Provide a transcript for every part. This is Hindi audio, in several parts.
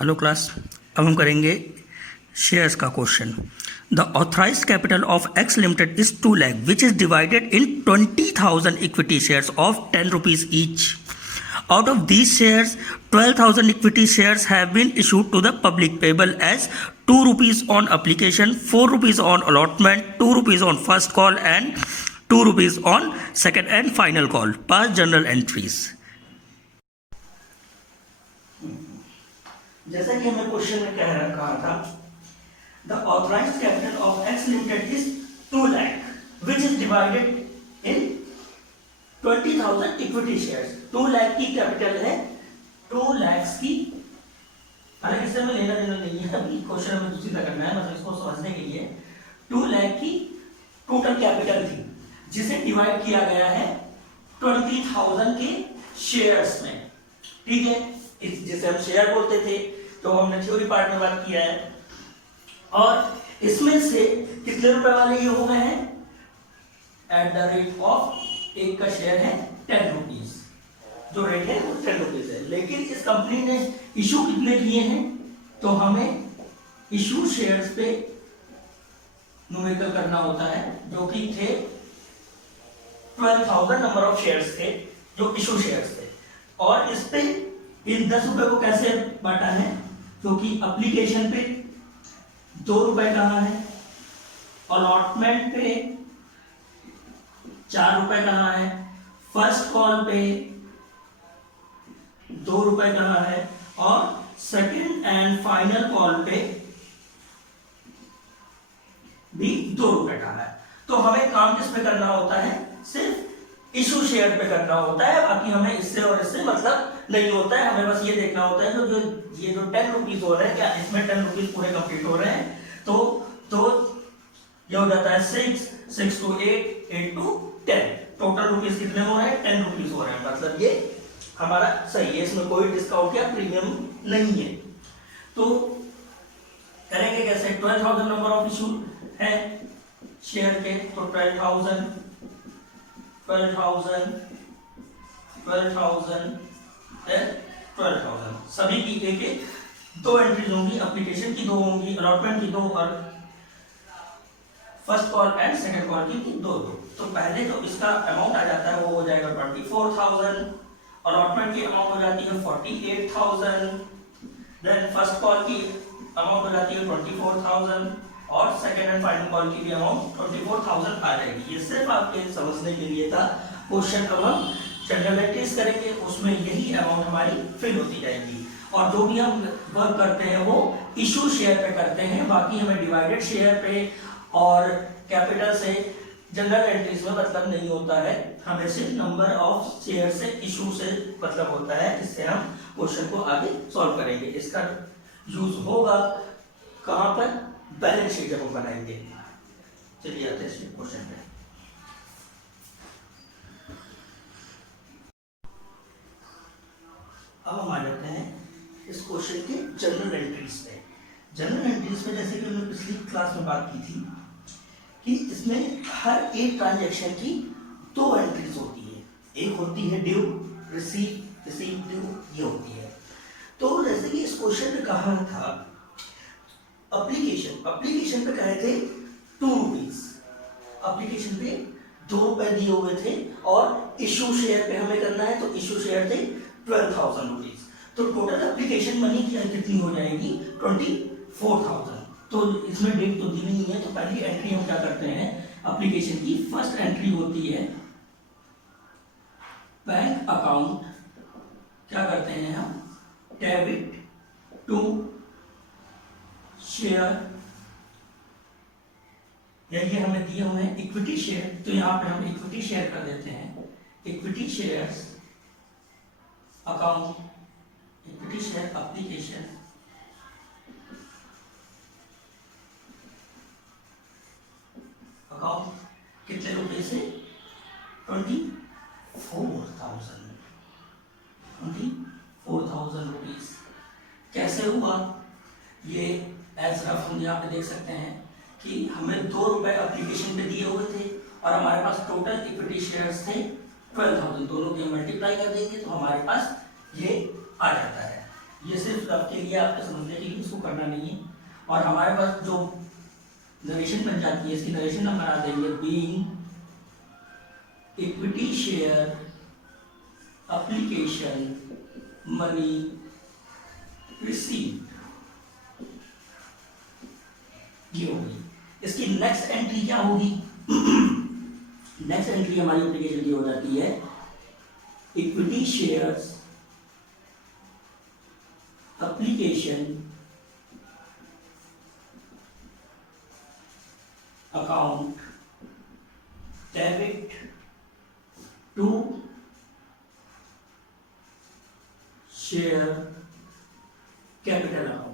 हेलो क्लास, अब हम करेंगे शेयर्स का question. The authorised capital of x limited is 2 lakh which is divided in 20,000 equity shares of 10 rupees each. Out of these shares, 12,000 equity shares have been issued to the public payable as 2 rupees on application, 4 rupees on allotment, 2 rupees on first call and 2 rupees on second and final call. Past journal entries. जैसा कि हमें क्वेश्चन में कहा था, the authorised capital of x limited is 2 lakh which is divided in 20,000 equity shares. 2 lakh की कैपिटल है, 2 लाख की, हालांकि इससे हमें लेना देना नहीं है, अभी क्वेश्चन हमें दूसरी तरह करना है, मतलब इसको समझने के लिए 2 लाख की टोटल कैपिटल थी जिसे डिवाइड किया गया है 20,000 के शेयर्स में. ठीक है, इस जिसे हम शेयर बोलते थे, तो हमने थ्योरी पार्ट में बात किया है. और इसमें से कितने रुपए वाले ये हो गए हैं? एट द रेट ऑफ एक का शेयर है 10 रुपीज, जो रेट है वो 10 रुपीज है. लेकिन इस कंपनी ने इशू कितने किए हैं, तो हमें इशू शेयर्स पे न्यूमेरिकल करना होता है, जो कि थे 12,000 नंबर ऑफ शेयर्स थे जो इशू शेयर्स थे. और इस पे इन 10 रुपए को कैसे बांटा है, क्योंकि एप्लीकेशन पे 2 रुपए कहा है, अलॉटमेंट पे 4 रुपए कहा है, फर्स्ट कॉल पे 2 रुपए कहा है, और सेकंड एंड फाइनल कॉल पे भी 2 रुपए कहा है. तो हमें काम किस पे करना होता है? सिर्फ इशू शेयर पे करना होता है. बाकी हमें इससे और इससे मतलब नहीं होता है. हमें बस ये देखना होता है जो ये जो 10 रुपीज हो रहे हैं, क्या इसमें 10 रुपीज पूरे कंप्लीट हो रहे हैं. तो ये हो जाता है 6 to 8 to 10. टोटल रुपीज कितने हो रहे हैं? 10 रुपीज हो रहे हैं. मतलब ये हमारा सही है, इसमें कोई डिस्काउंट या प्रीमियम नहीं है. तो करेंगे कैसे? 12,000 नंबर ऑफ इशू है शेयर के, तो 12,000 सभी की एक 2 एंट्रीज होंगी, एप्लीकेशन की 2 होंगी, अलॉटमेंट की 2 और first call and second call की 2. तो पहले जो इसका अमाउंट आ जाता है वो हो जाएगा 24,000, अलॉटमेंट की अमाउंट हो जाती है 48,000, देन फर्स्ट कॉल की अमाउंट हो जाती है 24,000 और सेकंड एंड फाइनल कॉल की भी अमाउंट 24,000 आ जाएगी. ये सिर्फ आपके समझने के लिए था. क्वेश्चन अब हम जनरल एंट्रीज करेंगे, उसमें यही अमाउंट हमारी फिल होती जाएगी. और जो भी हम वर्क करते हैं वो इशू शेयर पे करते हैं, बाकी हमें डिवाइडेड शेयर पे और कैपिटल से जनरल एंट्रीज में मतलब नहीं होता है. हमें सिर्फ नंबर ऑफ शेयर से, इशू से मतलब होता है, जिससे हम क्वेश्चन को आगे सॉल्व करेंगे. इसका यूज होगा कहां पर? बैलेंस शीट जब हम बनाएंगे. चलिए आते हैं इस क्वेश्चन पे. अब हम आ जाते हैं इस क्वेश्चन के जनरल एंट्रीज पे. जनरल एंट्रीज पे जैसे कि हमने पिछली क्लास में बात की थी कि इसमें हर एक ट्रांजैक्शन की 2 एंट्रीज होती है. एक होती है ड्यू, रिसीव ड्यू, ये होती है. तो जैसे कि इस क्वेश्चन में कहा था एप्लीकेशन पे कहे थे 2 रुपीज, एप्लीकेशन पे 2 रुपए दिए हुए थे, और इशू शेयर पे हमें करना है, तो इशू शेयर थे 12,000 रुपीज. तो टोटल एप्लीकेशन मनी कितनी हो जाएगी? 24,000. तो इसमें डेट तो दी नहीं है, तो पहली एंट्री हम क्या करते हैं? एप्लीकेशन की फर्स्ट एंट्री होती है बैंक अकाउंट, क्या करते हैं हम? डेबिट टू शेयर, या ये हमें दिए हुए हैं इक्विटी शेयर, तो यहां पे हम इक्विटी शेयर कर देते हैं. Equity shares account, equity share application, account कितने रुपए से? 24,000 रुपीज. कैसे हुआ ये? एज रफ हम यहाँ पे देख सकते हैं कि हमें 2 रुपए एप्लीकेशन पे दिए हुए थे और हमारे पास टोटल इक्विटी शेयर्स थे 12,000. दोनों के मल्टीप्लाई कर देंगे तो हमारे पास ये आ जाता है. ये सिर्फ आपके लिए, आपके समझने के लिए, इसको करना नहीं है। और हमारे पास जो नरेशन बन जाती है, इसकी नरेशन हम बना देंगे being equity share application money received, ये होगी। इसकी नेक्स्ट एंट्री क्या होगी? नेक्स्ट एंट्री हमारी एप्लीकेशन की हो जाती है equity shares application account debit to share capital account.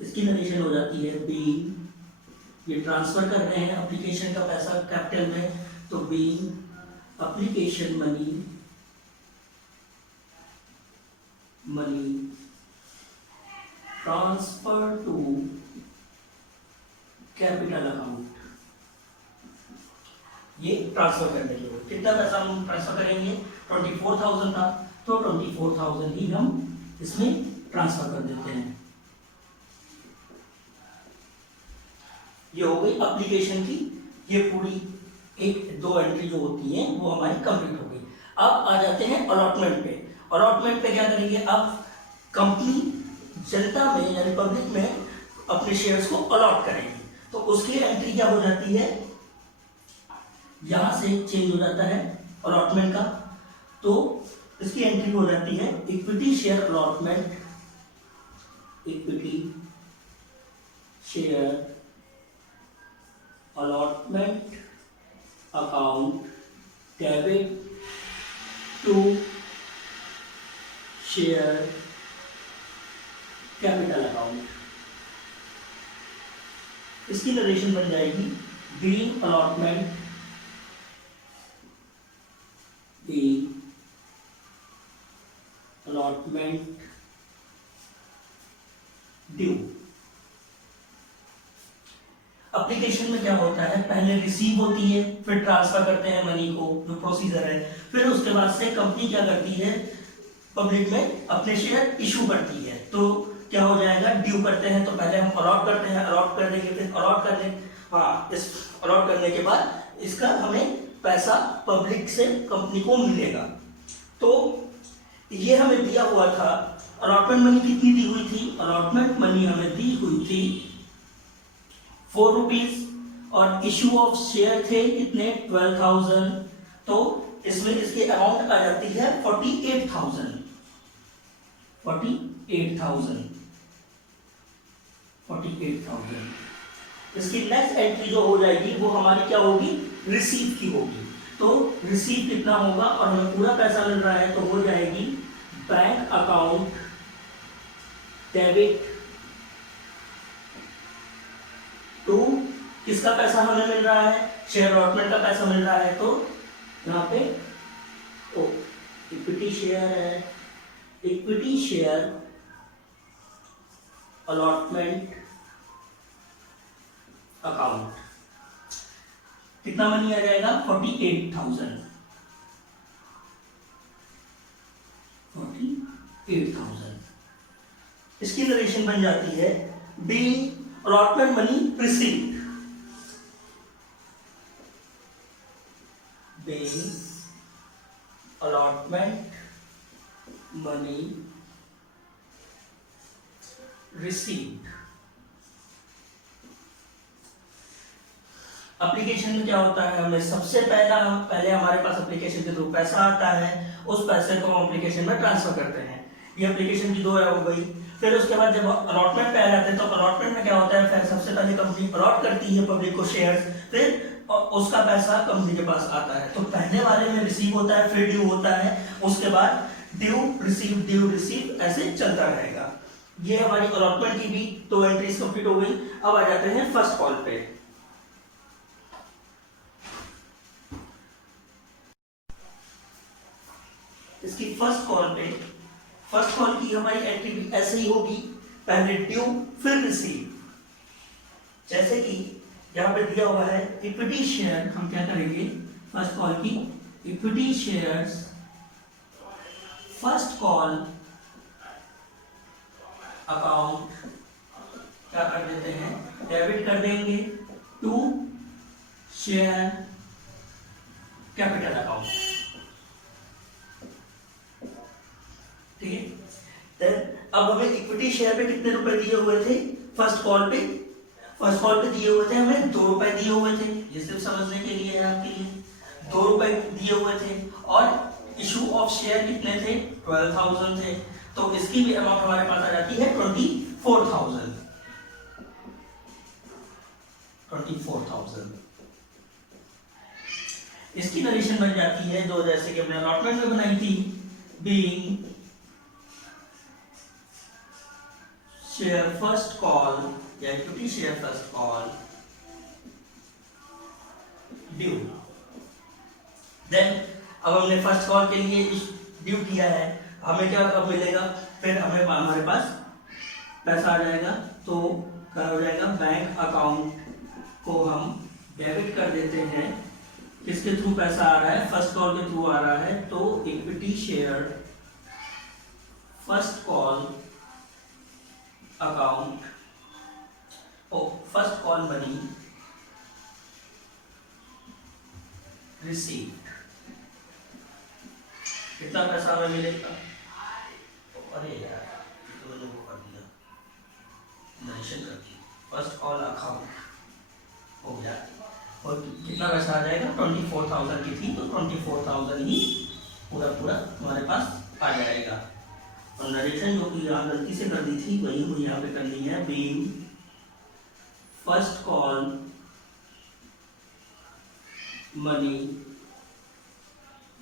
इसकी नरेशन हो जाती है बीइंग, ये ट्रांसफर कर रहे हैं एप्लीकेशन का पैसा कैपिटल में, तो being application money transfer to capital account. ये ट्रांसफर करने के लिए कितना पैसा हम ट्रांसफर करेंगे? 24,000 था, तो 24,000 ही हम इसमें ट्रांसफर कर देते हैं। ये हो गई एप्लीकेशन की, ये पूरी एक दो एंट्री जो होती है वो हमारी कंप्लीट हो गई। अब आ जाते हैं अलॉटमेंट पे। अलॉटमेंट पे क्या करेंगे? अब कंपनी जनता में यानी पब्लिक में अपने शेयर्स को अलॉट करेगी, तो उसकी एंट्री क्या हो जाती है? यहां से चेंज हो जाता है अलॉटमेंट का, तो इसकी एंट्री हो जाती है equity share allotment, equity share allotment account debit to share capital account. इसकी नरेशन बन जाएगी being allotment, being allotment due. Application में क्या होता है? पहले रिसीव होती है, फिर ट्रांसफर करते हैं मनी को, जो प्रोसीजर है। फिर उसके बाद से कंपनी क्या करती है? पब्लिक में अपने शेयर इशू करती है, तो क्या हो जाएगा? ड्यू करते हैं, तो पहले हम अलॉट करते हैं, अलॉट करने के फिर अलॉट करने, हाँ, इस अलॉट करने के बाद इसका हमें पैसा पब्लिक से कंपनी को मिलेगा। तो ये हमें दिया हुआ था। अलॉटमेंट मनी कितनी दी हुई थी? अलॉटमेंट मनी हमें दी हुई थी 4 रुपीज, और इशू ऑफ शेयर थे कितने? 12,000, तो इसमें इसकी अमाउंट आ जाती है 48,000। 48,000। इसकी नेक्स्ट एंट्री जो हो जाएगी वो हमारी क्या होगी? रिसीव की होगी। तो रिसीव कितना होगा? और हमें पूरा पैसा मिल रहा है, तो हो जाएगी बैंक अकाउंट डेबिट टू, किसका पैसा हमें मिल रहा है? शेयर अलॉटमेंट का पैसा मिल रहा है, तो यहाँ पे इक्विटी शेयर है, इक्विटी शेयर अलॉटमेंट अकाउंट। कितना मनी आ जाएगा? 48,000। 48,000। इसकी नरेशन बन जाती है being allotment money received, being allotment money received. Application में क्या होता है? हमें सबसे पहले हमारे पास एप्लीकेशन के थ्रू पैसा आता है, उस पैसे को हम एप्लीकेशन में ट्रांसफर करते हैं। ये एप्लीकेशन की दो है हो गई। फिर उसके बाद जब अलॉटमेंट पे आ जाते हैं, तो अलॉटमेंट में क्या होता है? फिर सबसे पहले कंपनी अलॉट करती है पब्लिक को शेयर्स, फिर उसका पैसा कंपनी के पास आता है। तो पहले वाले में रिसीव होता है, फिर ड्यू होता है, उसके बाद ड्यू रिसीव ऐसे चलता रहेगा। ये हमारी अलॉटमेंट की भी 2 एंट्रीज कंप्लीट हो गई। अब आ जाते हैं फर्स्ट कॉल पे। इसकी फर्स्ट कॉल की हमारी एंट्री भी ऐसे ही होगी, पहले ड्यू फिर रिसीव। जैसे कि यहाँ पे दिया हुआ है इक्विटी शेयर, हम क्या करेंगे फर्स्ट कॉल की equity shares first call account क्या कर देते हैं, डेबिट कर देंगे टू शेयर कैपिटल अकाउंट। ठीक है, देन अब हमें इक्विटी शेयर पे कितने रुपए दिए हुए थे फर्स्ट कॉल पे, फर्स्ट कॉल पे दिए हुए थे हमें 2 रुपए दिए हुए थे, ये सिर्फ समझने के लिए है आपके लिए, 2 रुपए दिए हुए थे और इशू ऑफ शेयर कितने थे 12,000 थे, तो इसकी भी अमाउंट हमारे पास आ जाती है 24,000। इसकी नरेशन बन जाती है जो जैसे कि हमने अलॉटमेंट में बनाई थी, बीइंग शेयर फर्स्ट कॉल या equity share first call due. Then अब हमने फर्स्ट कॉल के लिए ड्यू किया है, हमें क्या अब मिलेगा, फिर हमें हमारे पास पैसा आ जाएगा, तो क्या हो जाएगा बैंक अकाउंट को हम डेबिट कर देते हैं, किसके थ्रू पैसा आ रहा है फर्स्ट कॉल के थ्रू आ रहा है, तो equity share first call account first call money receive, कितना पैसा हमें मिलेगा, अरे यार तो मैंने वो कर दिया मेंशन कर दी, फर्स्ट कॉल अकाउंट हो गया और कितना पैसा आ जाएगा 24,000 की थी, तो 24,000 ही पूरा हमारे पास आ जाएगा। और नरेशन जो कि यहाँ गलती से कर दी थी वही मुझे यहाँ पे करनी है, being first call money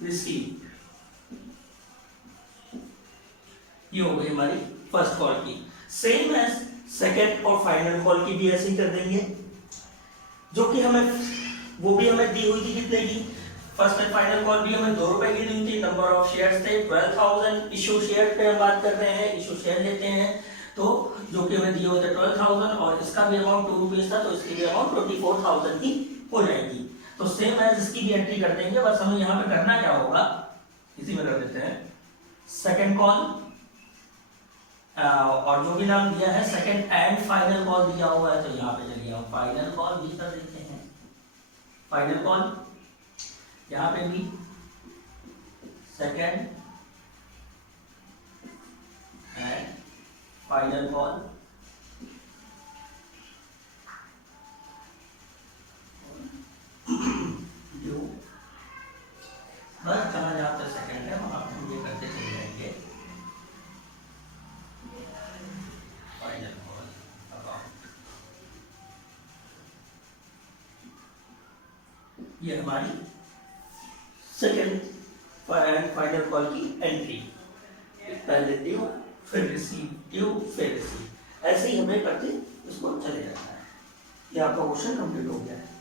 receive, ये हो गई हमारी फर्स्ट कॉल की। सेम एज सेकेंड और फाइनल कॉल की भी ऐसे ही कर देंगे, जो कि हमें वो भी हमें दी हुई थी कितने की, फर्स्ट एंड फाइनल कॉल भी हमें 2 रुपए की दी थी, नंबर ऑफ शेयर्स थे 12,000, इशू शेयर पे हम बात कर रहे हैं, इशू शेयर लेते हैं तो जो कि हमें दिए हुए थे 12,000 और इसका भी अमाउंट 2 रुपीज था, तो इसकी भी अमाउंट 24,000 की हो जाएगी। तो सेम एज इसकी भी एंट्री कर देंगे, बस हमें यहाँ पे करना क्या होगा, इसी में कर देते हैं सेकेंड कॉल और जो भी नाम दिया है सेकेंड एंड फाइनल कॉल दिया हुआ है, तो यहाँ पे चलिए हम फाइनल कॉल भी कर देते हैं, फाइनल कॉल यहाँ पे भी second and final call due, बस जहाँ जहाँ पे सेकेंड है वहां हम ये करते चले जाएंगे फाइनल कॉल अकाउंट, ये हमारी सेकेंड फाइनल कॉल की एंट्री, पहले ड्यू फिर रिसीव, ड्यू फिर रिसीव, ऐसे ही हमें करते इसको चले जाता है। ये आपका क्वेश्चन कंप्लीट हो गया है।